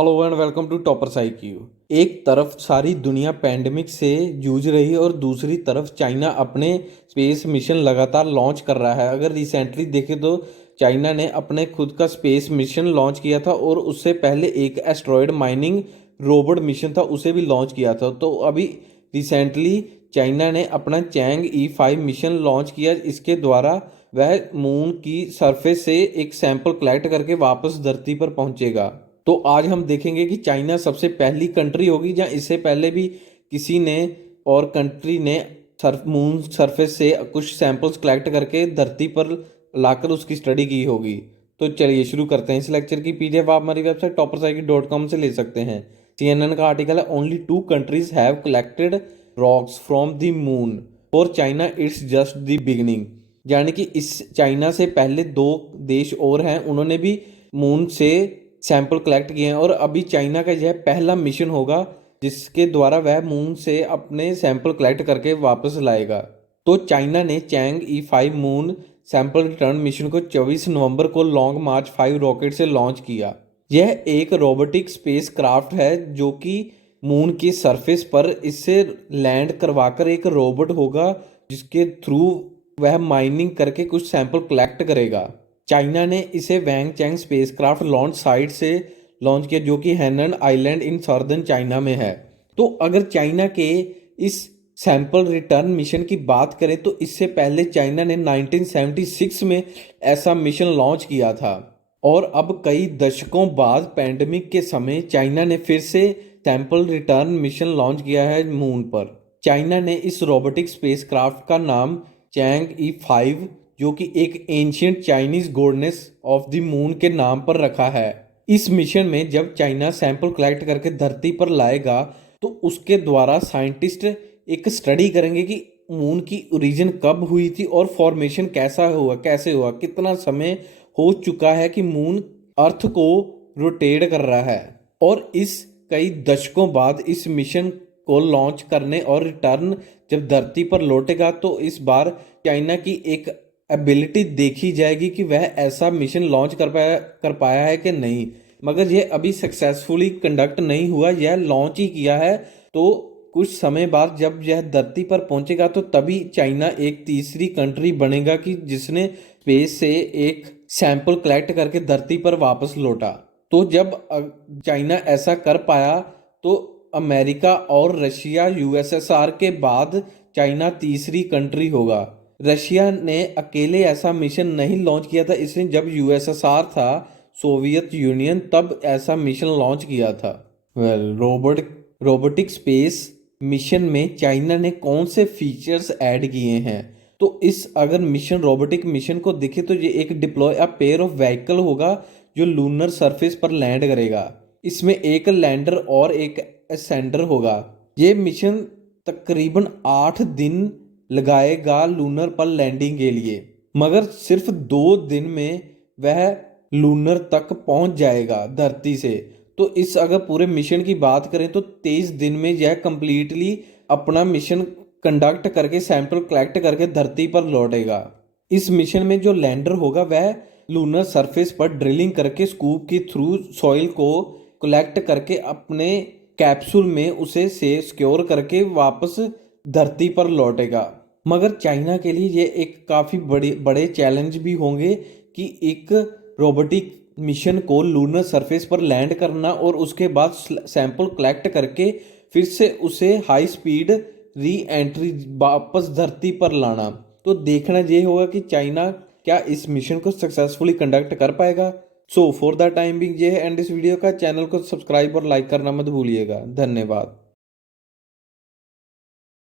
Hello and welcome to toppers IQ। एक तरफ सारी दुनिया पैंडेमिक से जूझ रही है और दूसरी तरफ चाइना अपने स्पेस मिशन लगातार लॉन्च कर रहा है। अगर रिसेंटली देखें तो चाइना ने अपने खुद का स्पेस मिशन लॉन्च किया था और उससे पहले एक एस्ट्रॉयड माइनिंग रोबोट मिशन था, उसे भी लॉन्च किया था। तो अभी रिसेंटली चाइना ने अपना चैंग E5 मिशन लॉन्च किया। इसके द्वारा वह मून की सरफेस से एक सैंपल कलेक्ट करके वापस धरती पर पहुंचेगा। तो आज हम देखेंगे कि चाइना सबसे पहली कंट्री होगी जहां इससे पहले भी किसी ने और कंट्री ने मून सरफेस से कुछ सैंपल्स कलेक्ट करके धरती पर लाकर उसकी स्टडी की होगी। तो चलिए शुरू करते हैं। इस लेक्चर की PDF आप हमारी वेबसाइट toppersIQ.com से ले सकते हैं। CNN का आर्टिकल है, only 2 countries have collected rocks from the moon, for China it's just the beginning. यानी कि इस चाइना से पहले 2 देश और हैं, उन्होंने भी मून से सैंपल कलेक्ट किए हैं और अभी चाइना का यह पहला मिशन होगा जिसके द्वारा वह मून से अपने सैंपल कलेक्ट करके वापस लाएगा। तो चाइना ने Chang'e E5 moon sample return mission को 24 नवंबर को लॉन्ग मार्च 5 रॉकेट से लॉन्च किया। यह एक रोबोटिक स्पेस क्राफ्ट है जो कि मून की सरफेस पर इससे लैंड करवाकर एक रोबोट होगा जिसके थ्रू वह माइनिंग करके कुछ सैंपल कलेक्ट करेगा। चाइना ने इसे वैंग चैंग स्पेसक्राफ्ट लॉन्च साइट से लॉन्च किया जो कि हैनन आइलैंड इन सदर्न चाइना में है। तो अगर चाइना के इस सैंपल रिटर्न मिशन की बात करें तो इससे पहले चाइना ने 1976 में ऐसा मिशन लॉन्च किया था और अब कई दशकों बाद पैंडेमिक के समय चाइना ने फिर से सैंपल रिटर्न मिशन लॉन्च किया है मून पर। चाइना ने इस रोबोटिक स्पेसक्राफ्ट का नाम चैंग E5 जो कि एक ancient Chinese goddess of the moon के नाम पर रखा है। इस मिशन में जब चाइना सैंपल कलेक्ट करके धरती पर लाएगा तो उसके द्वारा साइंटिस्ट एक स्टडी करेंगे कि मून की ओरिजिन कब हुई थी और फॉर्मेशन कैसा हुआ, कैसे हुआ, कितना समय हो चुका है कि मून अर्थ को रोटेट कर रहा है। और इस कई दशकों बाद इस मिशन को लॉन्च करने और रिटर्न जब धरती पर लौटेगा तो इस बार चाइना की एक एबिलिटी देखी जाएगी कि वह ऐसा मिशन लॉन्च कर पाया है कि नहीं। मगर यह अभी सक्सेसफुली कंडक्ट नहीं हुआ, यह लॉन्च ही किया है। तो कुछ समय बाद जब यह धरती पर पहुंचेगा तो तभी चाइना एक तीसरी कंट्री बनेगा कि जिसने स्पेस से एक सैंपल कलेक्ट करके धरती पर वापस लौटा। तो जब चाइना ऐसा कर पाया तो अमेरिका और रशिया USSR के बाद चाइना तीसरी कंट्री होगा। रशिया ने अकेले ऐसा मिशन नहीं लॉन्च किया था, इसने जब USSR था, सोवियत यूनियन, तब ऐसा मिशन लॉन्च किया था। रोबोटिक स्पेस मिशन में चाइना ने कौन से फीचर्स ऐड किए हैं? तो इस अगर मिशन रोबोटिक मिशन को देखें तो ये एक deploy a pair of vehicle होगा जो लूनर सरफेस पर लैंड करेगा। इसमें एक लैंडर और एक असेंडर होगा। ये मिशन तकरीबन 8 दिन लगाएगा लूनर पर लैंडिंग के लिए, मगर सिर्फ 2 दिन में वह लूनर तक पहुंच जाएगा धरती से। तो इस अगर पूरे मिशन की बात करें तो 23 दिन में यह कंप्लीटली अपना मिशन कंडक्ट करके सैंपल कलेक्ट करके धरती पर लौटेगा। इस मिशन में जो लैंडर होगा वह लूनर सरफेस पर ड्रिलिंग करके स्कूप के थ्रू सॉइल को कलेक्ट करके अपने कैप्सूल में उसे से सिक्योर करके वापस धरती पर लौटेगा। मगर चाइना के लिए ये एक काफ़ी बड़े चैलेंज भी होंगे कि एक रोबोटिक मिशन को लूनर सरफेस पर लैंड करना और उसके बाद सैंपल कलेक्ट करके फिर से उसे हाई स्पीड री एंट्री वापस धरती पर लाना। तो देखना ये होगा कि चाइना क्या इस मिशन को सक्सेसफुली कंडक्ट कर पाएगा। So for the time being ये है एंड इस वीडियो का। चैनल को सब्सक्राइब और लाइक करना मत भूलिएगा। धन्यवाद।